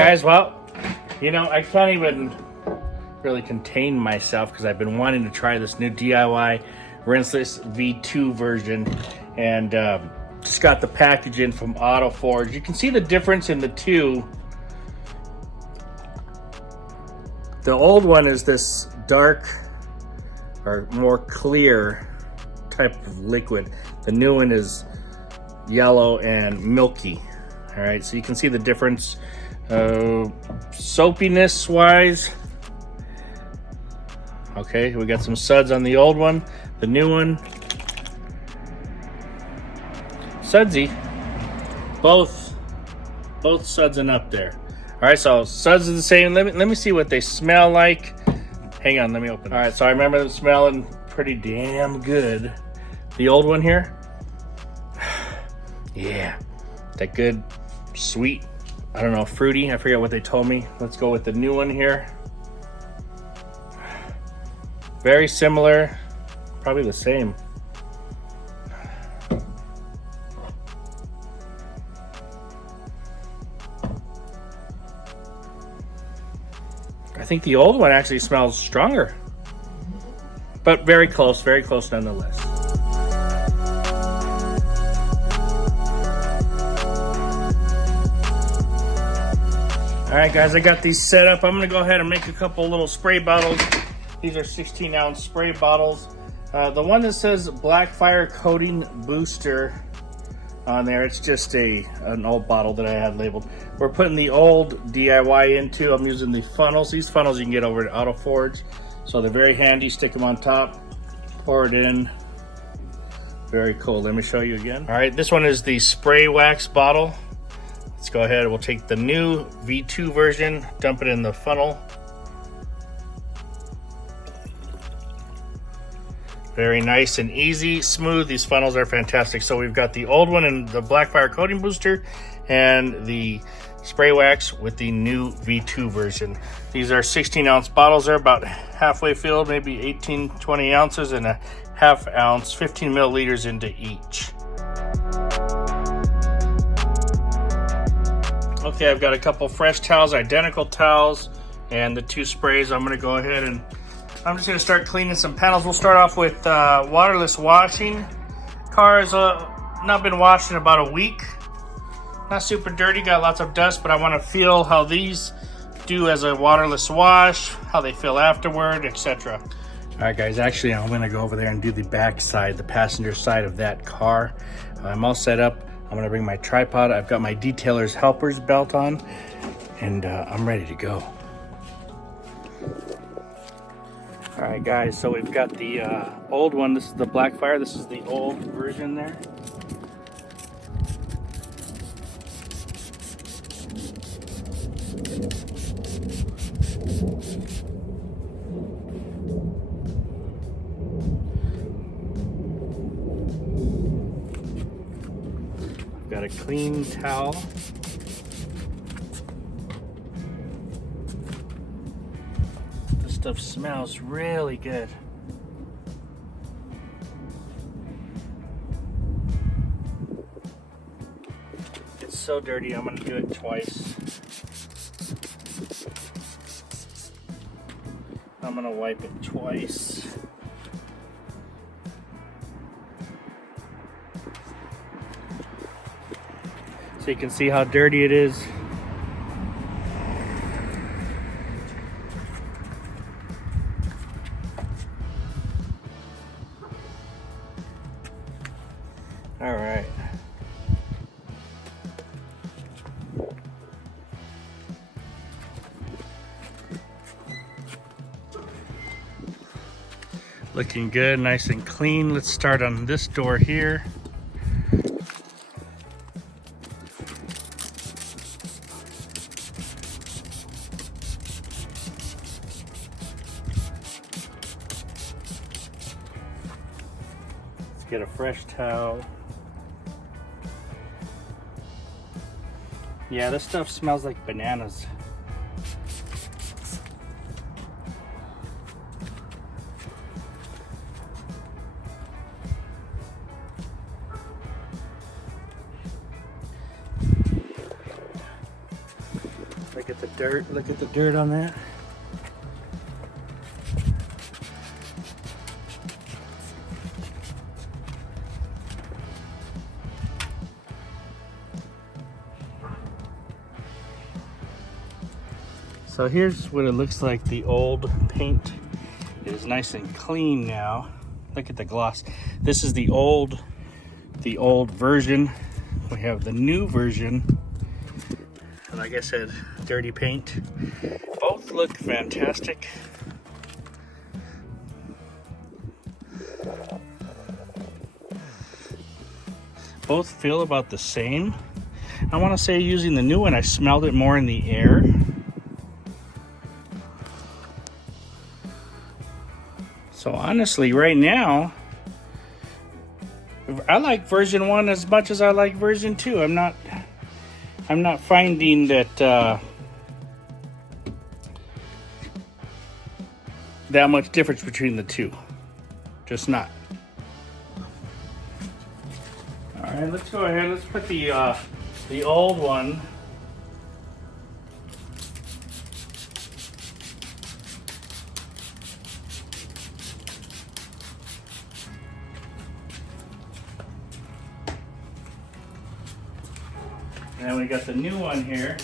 guys, well, you know, I can't even really contain myself because I've been wanting to try this new DIY Rinseless V2 version, and just got the package in from AutoForge. You can see the difference in the two. The old one is this dark or more clear type of liquid. The new one is yellow and milky. All right, so you can see the difference soapiness wise. Okay, we got some suds on the old one. The new one, sudsy. Both sudsing up there. All right, so suds are the same. Let me see what they smell like. Hang on, let me open. All right, so I remember them smelling pretty damn good. The old one here, yeah, that good, sweet, I don't know, fruity. I forget what they told me. Let's go with the new one here. Very similar, probably the same. I think the old one actually smells stronger, but very close nonetheless. All right, guys, I got these set up. I'm gonna go ahead and make a couple little spray bottles. These are 16-ounce spray bottles. The one that says Black Fire Coating Booster on there, it's just an old bottle that I had labeled. We're putting the old DIY into. I'm using the funnels. These funnels you can get over at AutoForge. So they're very handy. Stick them on top, pour it in. Very cool. Let me show you again. All right, this one is the spray wax bottle. Let's go ahead. We'll take the new V2 version, dump it in the funnel. Very nice and easy, smooth. These funnels are fantastic. So we've got the old one and the Black Fire Coating Booster, and the spray wax with the new V2 version. These are 16-ounce bottles. They're about halfway filled, maybe 18, 20 ounces, and a half ounce, 15 milliliters into each. Okay, I've got a couple fresh towels, identical towels, and the two sprays. I'm gonna go ahead and I'm just gonna start cleaning some panels. We'll start off with waterless washing. Car has not been washed in about a week. Not super dirty, got lots of dust, but I wanna feel how these do as a waterless wash, how they feel afterward, etc. All right, guys, actually I'm gonna go over there and do the back side, the passenger side of that car. I'm all set up. I'm gonna bring my tripod. I've got my detailer's helper's belt on, and I'm ready to go. All right, guys, so we've got the old one. This is the Black Fire. This is the old version there. I've got a clean towel. Stuff smells really good. It's so dirty, I'm gonna do it twice. I'm gonna wipe it twice. So you can see how dirty it is. All right. Looking good, nice and clean. Let's start on this door here. Let's get a fresh towel. Yeah, this stuff smells like bananas. Look at the dirt. Look at the dirt on that. So here's what it looks like. The old paint is nice and clean now. Look at the gloss. This is the old version. We have the new version. And like I said, dirty paint. Both look fantastic. Both feel about the same. I want to say using the new one, I smelled it more in the air. So honestly, right now, I like version 1 as much as I like version 2. I'm not finding that that much difference between the two. Just not. All right, let's go ahead. Let's put the old one. And then we got the new one here.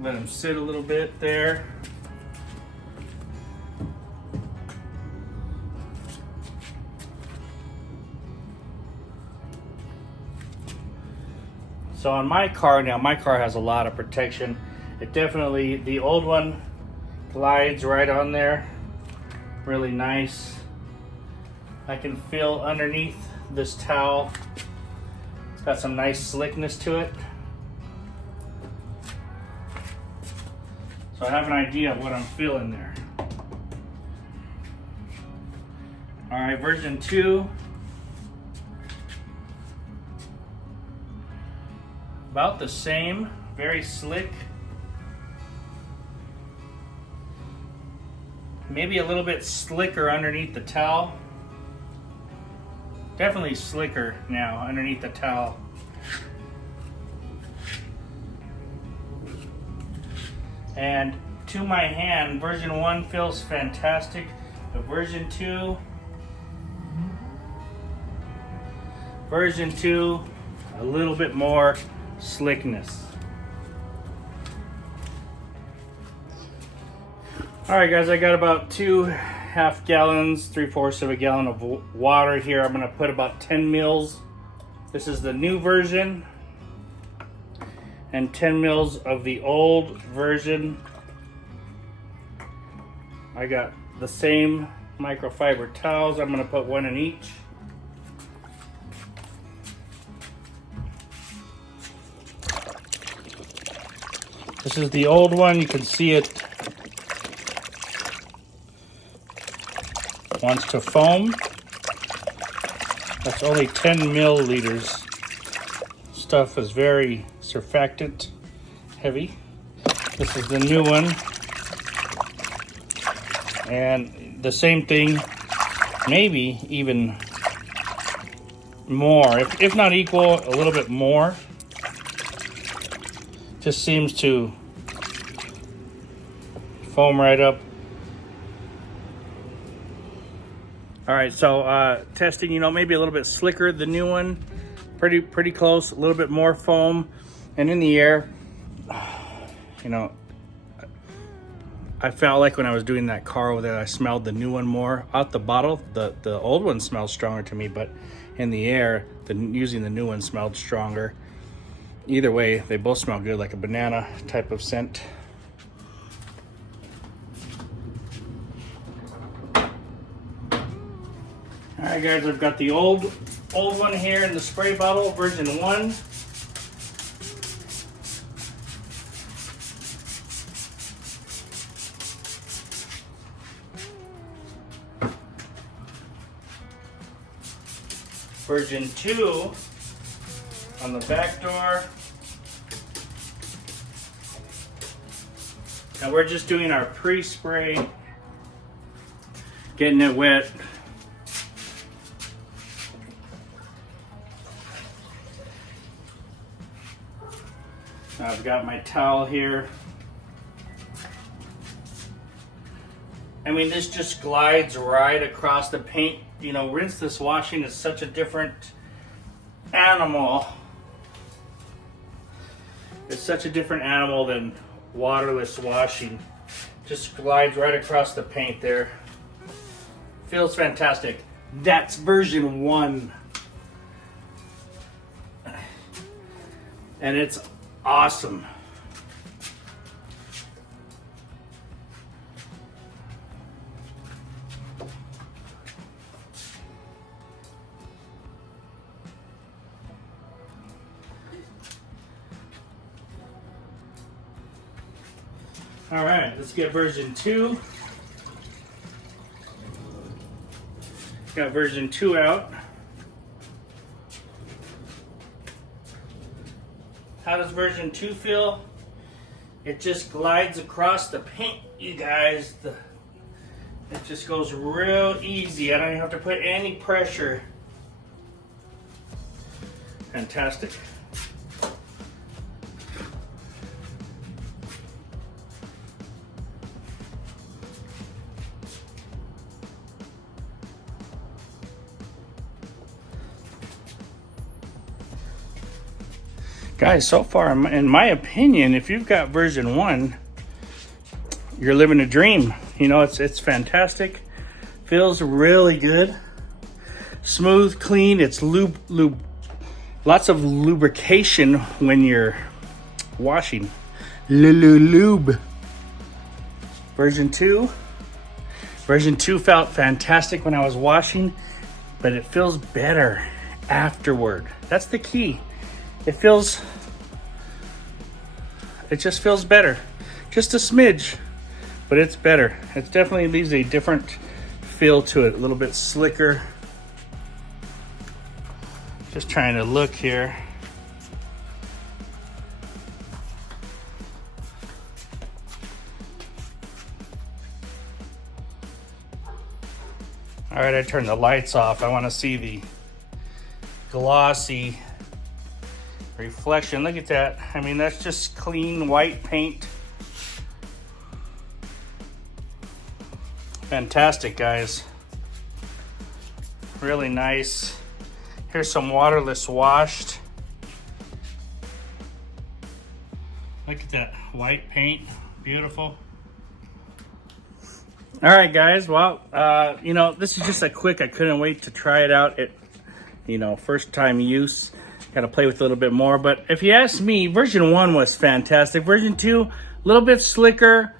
Let them sit a little bit there. So on my car now, my car has a lot of protection. It definitely, the old one glides right on there, really nice. I can feel underneath this towel, it's got some nice slickness to it. So I have an idea of what I'm feeling there. All right, version 2. About the same, very slick. Maybe a little bit slicker underneath the towel. Definitely slicker now underneath the towel. And to my hand, version 1 feels fantastic, but version 2, a little bit more slickness. All right, guys, I got about 2.5 gallons, 3/4 of a gallon of water here. I'm gonna put about 10 mils. This is the new version, and 10 mils of the old version. I got the same microfiber towels. I'm gonna put one in each. This is the old one. You can see it wants to foam. That's only 10 milliliters. Stuff is very surfactant heavy. This is the new one. And the same thing, maybe even more, if not equal, a little bit more. Just seems to foam right up. All right, so testing, maybe a little bit slicker, the new one, pretty close, a little bit more foam. And in the air, I felt like when I was doing that car that I smelled the new one more. Out the bottle, the old one smells stronger to me, but in the air, using the new one smelled stronger. Either way, they both smell good, like a banana type of scent. All right, guys, I've got the old one here in the spray bottle, version 1. Version 2 on the back door. Now we're just doing our pre-spray, getting it wet, I've got my towel here. I mean, this just glides right across the paint. You know, rinseless washing is such a different animal. It's such a different animal than waterless washing. Just glides right across the paint there. Feels fantastic. That's version 1. And it's awesome. All right, let's get version 2. Got version 2 out. How does version 2 feel? It just glides across the paint, you guys. It just goes real easy. I don't even have to put any pressure. Fantastic. Guys, so far, in my opinion, if you've got version 1, you're living a dream. You know, it's fantastic. Feels really good. Smooth, clean. It's lube. Lots of lubrication when you're washing. Lube. Version 2. Version 2 felt fantastic when I was washing, but it feels better afterward. That's the key. It just feels better. Just a smidge, but it's better. It definitely leaves a different feel to it, a little bit slicker. Just trying to look here. All right, I turned the lights off. I want to see the glossy reflection. Look at that. I mean, that's just clean white paint. Fantastic, guys. Really nice. Here's some waterless washed. Look at that white paint. Beautiful. All right, guys. Well, you know, this is just a quick, I couldn't wait to try it out. First time use. Got to play with it a little bit more, but if you ask me, version 1 was fantastic. Version 2, a little bit slicker,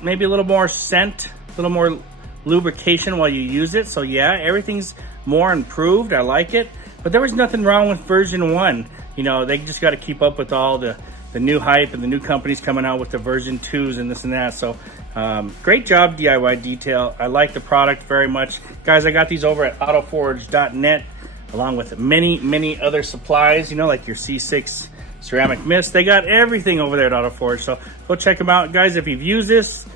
maybe a little more scent, a little more lubrication while you use it. So yeah, everything's more improved. I like it, but there was nothing wrong with version 1. You know, they just got to keep up with all the new hype and the new companies coming out with the version 2s and this and that. So great job, DIY Detail. I like the product very much. Guys, I got these over at autoforge.net. along with many other supplies, you know, like your C6 ceramic mist. They got everything over there at AutoForge, so go check them out. Guys, if you've used this,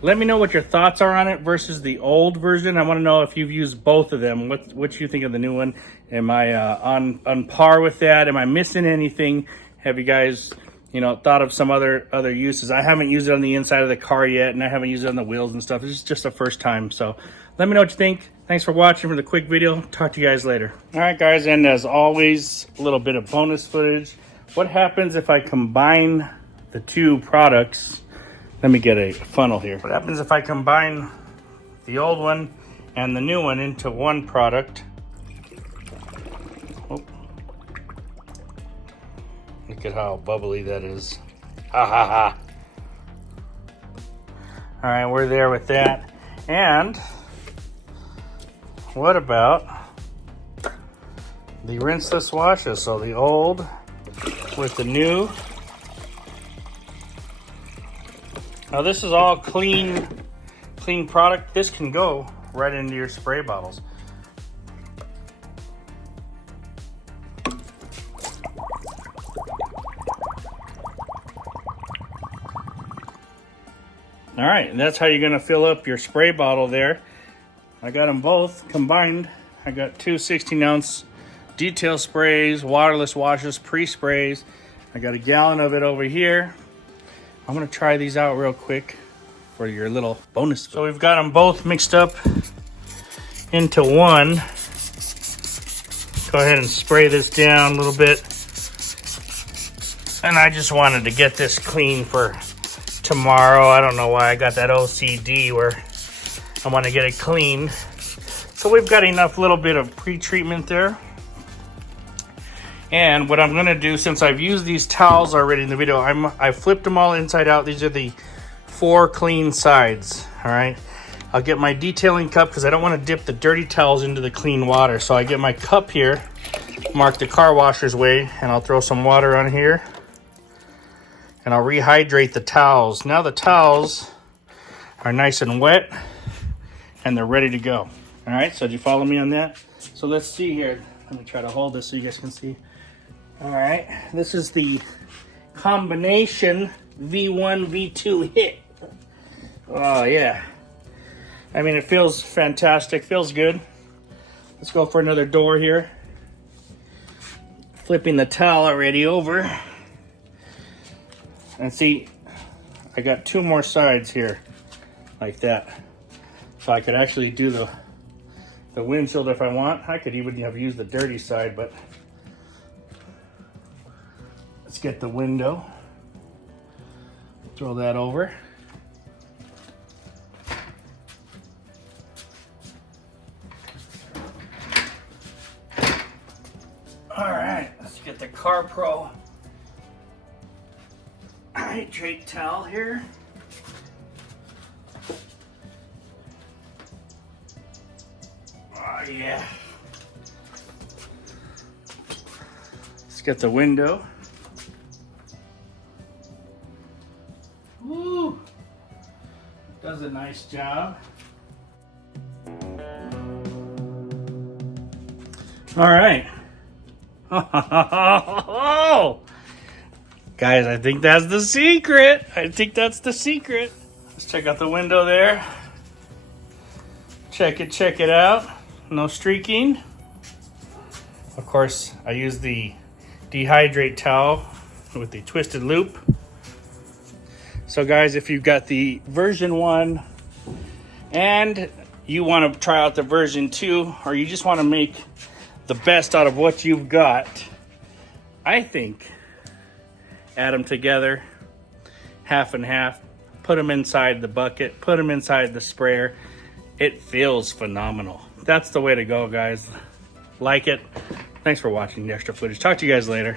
let me know what your thoughts are on it versus the old version. I want to know if you've used both of them, what you think of the new one. Am I on par with that? Am I missing anything? Have you guys, you know, thought of some other uses? I haven't used it on the inside of the car yet, and I haven't used it on the wheels and stuff. This is just the first time, so let me know what you think. Thanks for watching for the quick video. Talk to you guys later. All right, guys, and as always, a little bit of bonus footage. What happens if I combine the two products? Let me get a funnel here. What happens if I combine the old one and the new one into one product? Oh. Look at how bubbly that is. Ha ha ha. All right, we're there with that. And what about the rinseless washes? So the old with the new. Now this is all clean product. This can go right into your spray bottles. All right, and that's how you're gonna fill up your spray bottle there. I got them both combined. I got two 16-ounce detail sprays, waterless washes, pre-sprays. I got a gallon of it over here. I'm gonna try these out real quick for your little bonus. So we've got them both mixed up into one. Go ahead and spray this down a little bit. And I just wanted to get this clean for tomorrow. I don't know why I got that OCD where I want to get it clean. So we've got enough little bit of pre-treatment there. And what I'm gonna do, since I've used these towels already in the video, I flipped them all inside out. These are the 4 clean sides, all right? I'll get my detailing cup because I don't want to dip the dirty towels into the clean water. So I get my cup here, mark the car washer's way, and I'll throw some water on here. And I'll rehydrate the towels. Now the towels are nice and wet and they're ready to go. All right, so did you follow me on that? So let's see here. Let me try to hold this so you guys can see. All right, this is the combination V1, V2 hit. Oh yeah. I mean, it feels fantastic, feels good. Let's go for another door here. Flipping the towel already over. And see, I got 2 more sides here, like that. So I could actually do the windshield if I want. I could even have used the dirty side, but let's get the window. Throw that over. All right, let's get the Car Pro hydrate towel here. Oh yeah. Let's get the window. Woo! Does a nice job. All right. Oh, guys, I think that's the secret. Let's check out the window there. Check it out. No streaking. Of course, I use the dehydrate towel with the twisted loop. So guys, if you've got the version 1 and you want to try out the version 2, or you just want to make the best out of what you've got, I think add them together, half and half, put them inside the bucket, put them inside the sprayer. It feels phenomenal. That's the way to go, guys. Like it. Thanks for watching the extra footage. Talk to you guys later.